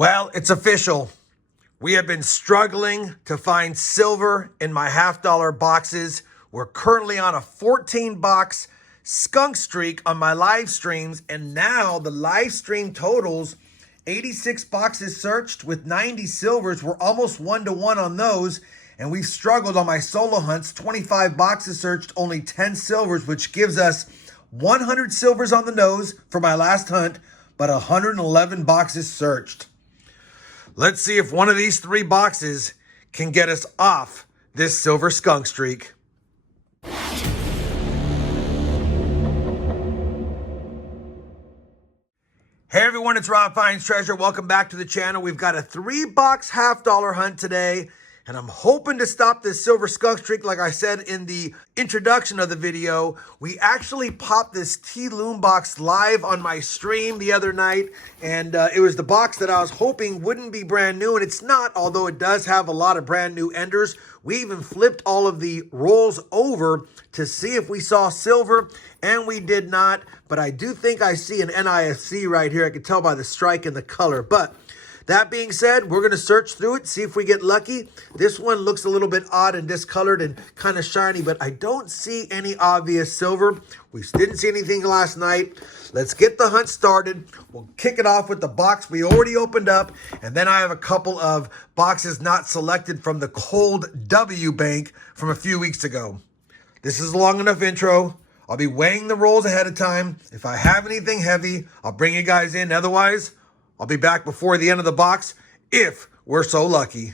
Well, it's official. We have been struggling to find silver in my $half boxes. We're currently on a 14-box skunk streak on my live streams, and now the live stream totals 86 boxes searched with 90 silvers. We're almost 1-to-1 on those, and we've struggled on my solo hunts. 25 boxes searched, only 10 silvers, which gives us 100 silvers on the nose for my last hunt, but 111 boxes searched. Let's see if one of these 3 boxes can get us off this silver skunk streak. Hey everyone, it's RobFindsTreasure. Welcome back to the channel. We've got a 3-box $half hunt today, and I'm hoping to stop this silver skunk streak. Like I said in the introduction of the video, we actually popped this T-Loom box live on my stream the other night, and it was the box that I was hoping wouldn't be brand new, and it's not, although it does have a lot of brand new enders. We even flipped all of the rolls over to see if we saw silver, and we did not, but I do think I see an NIFC right here. I can tell by the strike and the color. But that being said, we're going to search through it, see if we get lucky. This one looks a little bit odd and discolored and kind of shiny, but I don't see any obvious silver. We didn't see anything last night. Let's get the hunt started. We'll kick it off with the box we already opened up, and then I have a couple of boxes not selected from the cold W bank from a few weeks ago. This is a long enough intro. I'll be weighing the rolls ahead of time. If I have anything heavy, I'll bring you guys in. Otherwise, I'll be back before the end of the box if we're so lucky.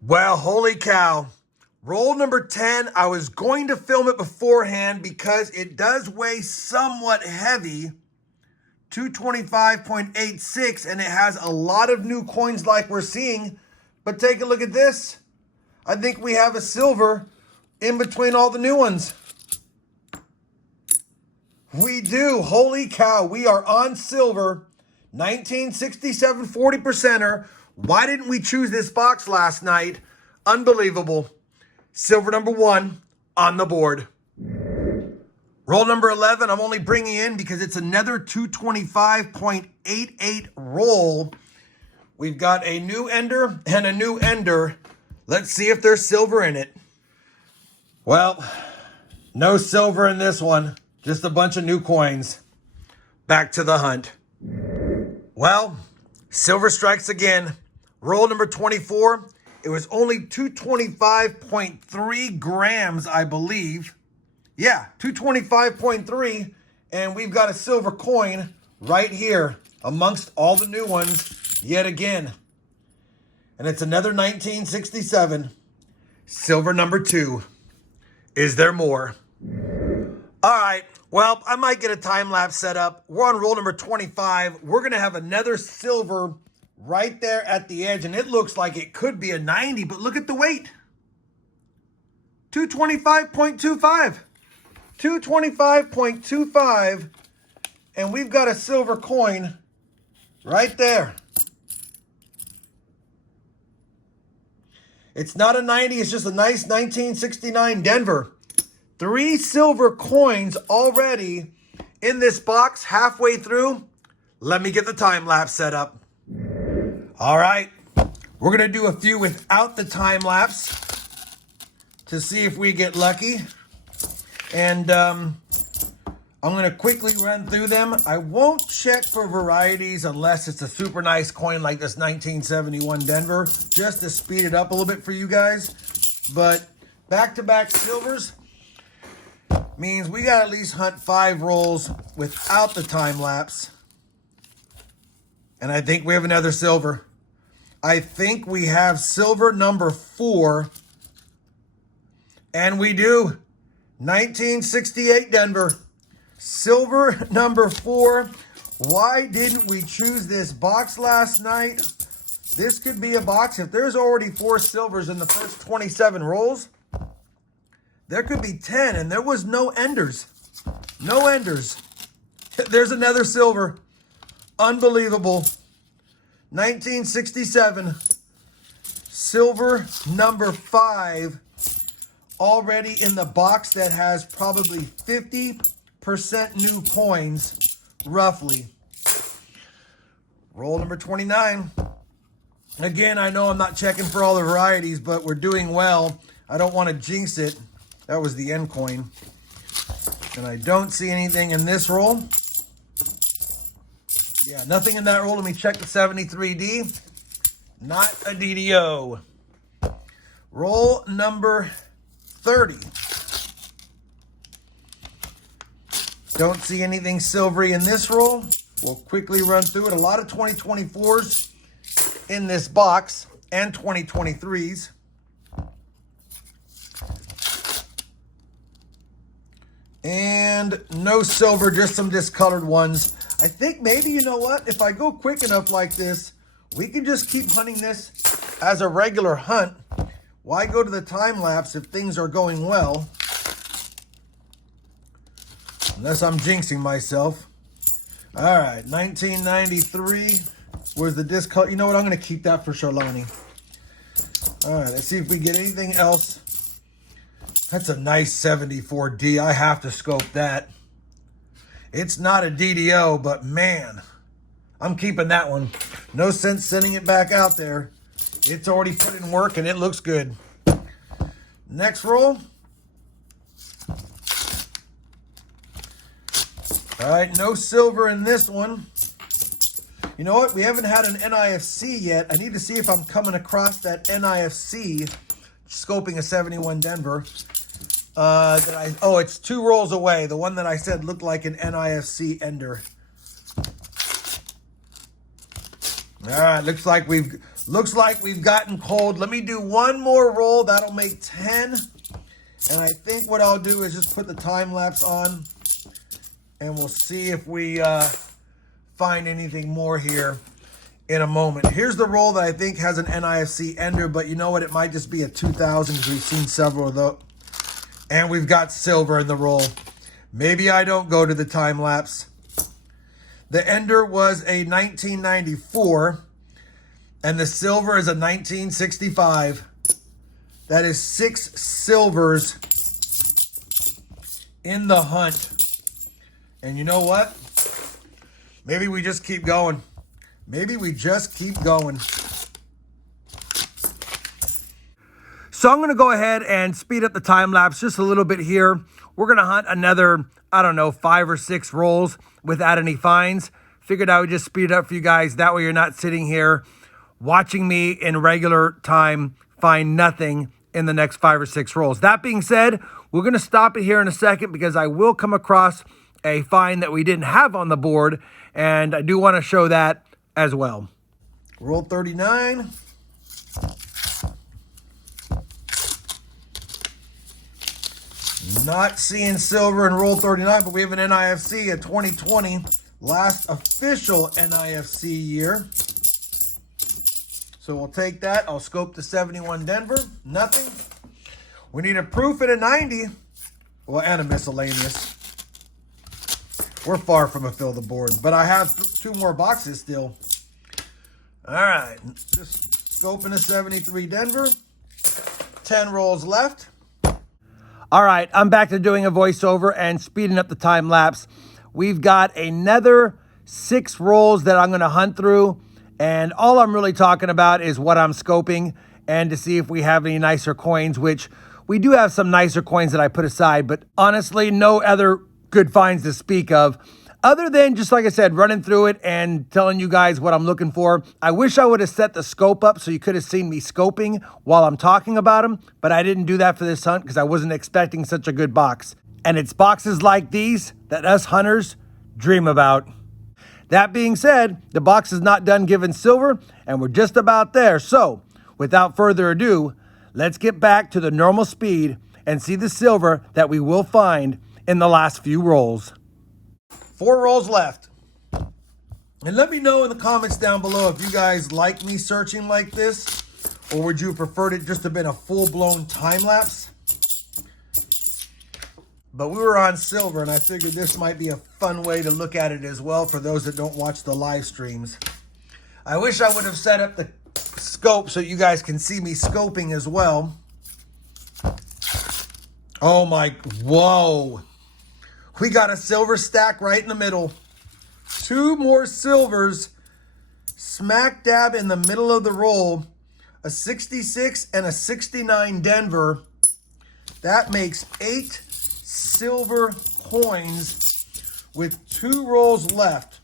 Well, holy cow. Roll number 10, I was going to film it beforehand because it does weigh somewhat heavy, 225.86, and it has a lot of new coins like we're seeing. But take a look at this. I think we have a silver in between all the new ones. We do. Holy cow. We are on silver. 1967 40%er. Why didn't we choose this box last night? Unbelievable. Silver number 1 on the board. Roll number 11, I'm only bringing in because it's another 225.88 roll. We've got a new ender and a new ender. Let's see if there's silver in it. Well, no silver in this one. Just a bunch of new coins. Back to the hunt. Well, silver strikes again. Roll number 24. It was only 225.3 grams, I believe. Yeah, 225.3. And we've got a silver coin right here amongst all the new ones yet again. And it's another 1967. Silver number 2. Is there more? All right, well, I might get a time lapse set up. We're on roll number 25. We're going to have another silver right there at the edge, and it looks like it could be a 90, but look at the weight. 225.25. 225.25, and we've got a silver coin right there. It's not a 90, it's just a nice 1969 Denver. 3 silver coins already in this box halfway through. Let me get the time lapse set up. All right, we're gonna do a few without the time lapse to see if we get lucky. And I'm gonna quickly run through them. I won't check for varieties unless it's a super nice coin like this 1971 Denver, just to speed it up a little bit for you guys. But back-to-back silvers means we got to at least hunt 5 rolls without the time lapse. And I think we have another silver. I think we have silver number 4. And we do. 1968 Denver. Silver number 4. Why didn't we choose this box last night? This could be a box. If there's already 4 silvers in the first 27 rolls, there could be 10, and there was no enders. No enders. There's another silver. Unbelievable. 1967. Silver number 5. Already in the box that has probably 50% new coins, roughly. Roll number 29. Again, I know I'm not checking for all the varieties, but we're doing well. I don't want to jinx it. That was the end coin. And I don't see anything in this roll. Yeah, nothing in that roll. Let me check the 73D. Not a DDO. Roll number 30. Don't see anything silvery in this roll. We'll quickly run through it. A lot of 2024s in this box and 2023s. And no silver, just some discolored ones. I think maybe, you know what? If I go quick enough like this, we can just keep hunting this as a regular hunt. Why go to the time lapse if things are going well? Unless I'm jinxing myself. All right, 1993. Where's the disc? You know what? I'm going to keep that for Charlani. All right, let's see if we get anything else. That's a nice 74D. I have to scope that. It's not a DDO, but man, I'm keeping that one. No sense sending it back out there. It's already put in work and it looks good. Next roll. All right, no silver in this one. You know what? We haven't had an NIFC yet. I need to see if I'm coming across that NIFC, scoping a 71 Denver. Oh, it's 2 rolls away. The one that I said looked like an NIFC ender. All right, looks like we've gotten cold. Let me do one more roll. That'll make 10. And I think what I'll do is just put the time lapse on, and we'll see if we find anything more here in a moment. Here's the roll that I think has an NIFC ender, but you know what? It might just be a 2000 because we've seen several of those. And we've got silver in the roll. Maybe I don't go to the time lapse. The ender was a 1994, and the silver is a 1965. That is 6 silvers in the hunt. And you know what? Maybe we just keep going. Maybe we just keep going. So I'm going to go ahead and speed up the time lapse just a little bit here. We're going to hunt another, I don't know, 5 or 6 rolls without any finds. Figured I would just speed it up for you guys. That way you're not sitting here watching me in regular time find nothing in the next 5 or 6 rolls. That being said, we're going to stop it here in a second because I will come across a find that we didn't have on the board, and I do want to show that as well. Roll 39. Not seeing silver in roll 39, but we have an NIFC at 2020, last official NIFC year. So we'll take that. I'll scope the 71 Denver. Nothing. We need a proof and a 90. Well, and a miscellaneous. We're far from a fill the board, but I have 2 more boxes still. All right, just scoping a 73 Denver. 10 rolls left. All right, I'm back to doing a voiceover and speeding up the time lapse. We've got another 6 rolls that I'm going to hunt through, and all I'm really talking about is what I'm scoping and to see if we have any nicer coins, which we do have some nicer coins that I put aside, but honestly, no other good finds to speak of, other than just like I said, running through it and telling you guys what I'm looking for. I wish I would have set the scope up so you could have seen me scoping while I'm talking about them, but I didn't do that for this hunt because I wasn't expecting such a good box. And it's boxes like these that us hunters dream about. That being said, the box is not done giving silver, and we're just about there. So, without further ado, let's get back to the normal speed and see the silver that we will find in the last few rolls. 4 rolls left. And let me know in the comments down below if you guys like me searching like this, or would you have preferred it just to have been a full-blown time lapse? But we were on silver, and I figured this might be a fun way to look at it as well for those that don't watch the live streams. I wish I would have set up the scope so you guys can see me scoping as well. Oh my, whoa. We got a silver stack right in the middle. 2 more silvers smack dab in the middle of the roll, a 66 and a 69 Denver. That makes 8 silver coins with 2 rolls left.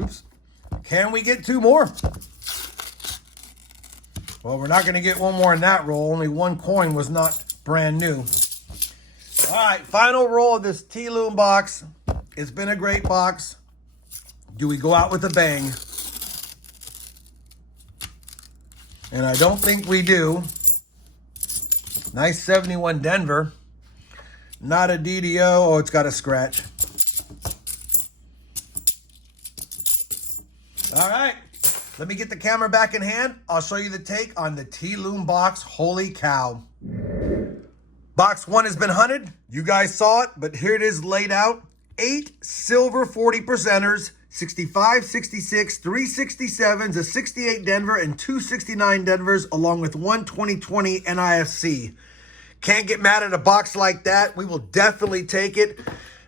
Oops. Can we get 2 more? Well, we're not going to get 1 more in that roll. Only 1 coin was not brand new. All right, final roll of this tea loom box. It's been a great box. Do we go out with a bang? And I don't think we do. Nice 71 Denver. Not a DDO. Oh, it's got a scratch. All right. Let me get the camera back in hand. I'll show you the take on the tea loom box. Holy cow. Box 1 has been hunted. You guys saw it, but here it is laid out. 8 silver 40%ers, 65, 66, 367s, a 68 Denver, and 2 69 Denvers, along with 1 2020 NIFC. Can't get mad at a box like that. We will definitely take it.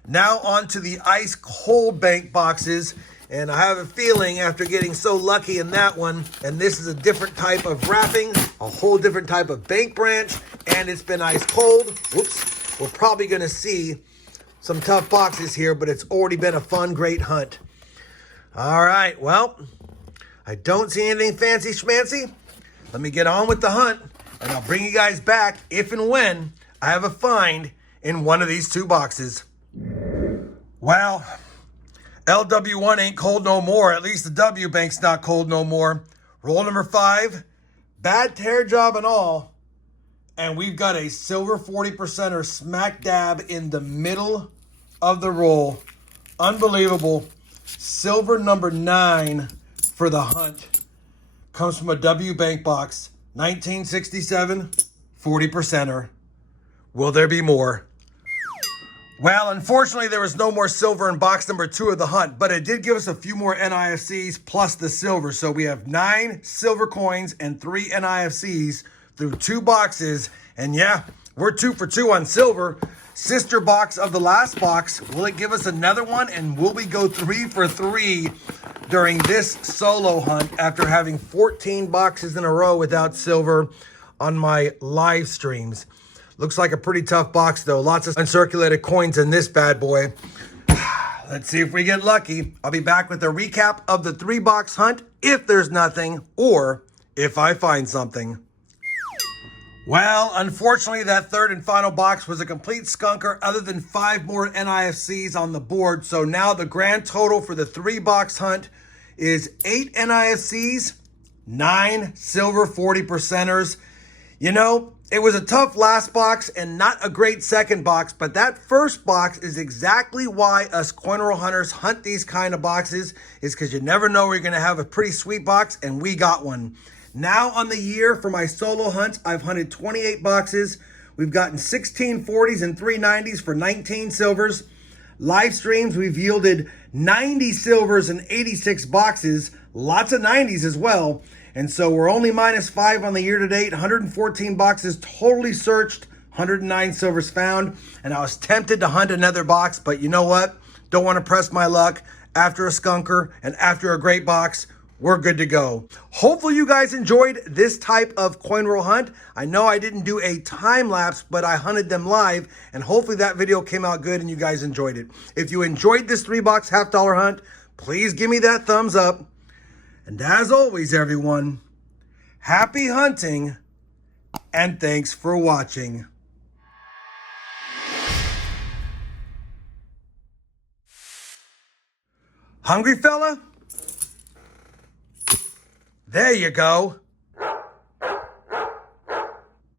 Now on to the ice cold bank boxes. And I have a feeling after getting so lucky in that one, and this is a different type of wrapping, a whole different type of bank branch, and it's been ice cold. Whoops. We're probably going to see some tough boxes here, but it's already been a fun, great hunt. All right, well, I don't see anything fancy schmancy. Let me get on with the hunt, and I'll bring you guys back if and when I have a find in one of these 2 boxes. Well, LW1 ain't cold no more. At least the W bank's not cold no more. Roll number 5, bad tear job and all. And we've got a silver 40%er smack dab in the middle of the roll. Unbelievable. Silver number 9 for the hunt. Comes from a W bank box. 1967, 40%er. Will there be more? Well, unfortunately, there was no more silver in box number 2 of the hunt, but it did give us a few more NIFCs plus the silver. So we have 9 silver coins and 3 NIFCs through 2 boxes. And yeah, we're 2 for 2 on silver. Sister box of the last box. Will it give us another one? And will we go 3 for 3 during this solo hunt after having 14 boxes in a row without silver on my live streams? Looks like a pretty tough box, though. Lots of uncirculated coins in this bad boy. Let's see if we get lucky. I'll be back with a recap of the 3-box hunt if there's nothing or if I find something. Well, unfortunately, that 3rd and final box was a complete skunker other than 5 more NIFCs on the board. So now the grand total for the 3-box hunt is 8 NIFCs, 9 silver 40%ers. You know, it was a tough last box and not a great second box, but that first box is exactly why us coin roll hunters hunt these kind of boxes, is because you never know where you're going to have a pretty sweet box, and we got one. Now on the year for my solo hunts, I've hunted 28 boxes. We've gotten 16 40s and 3 90s for 19 silvers. Live streams, we've yielded 90 silvers and 86 boxes, lots of 90s as well. And so we're only -5 on the year to date, 114 boxes totally searched, 109 silvers found. And I was tempted to hunt another box, but you know what? Don't want to press my luck. After a skunker and after a great box, we're good to go. Hopefully you guys enjoyed this type of coin roll hunt. I know I didn't do a time lapse, but I hunted them live, and hopefully that video came out good and you guys enjoyed it. If you enjoyed this 3-box half-dollar hunt, please give me that thumbs up. And as always, everyone, happy hunting, and thanks for watching. Hungry, fella? There you go.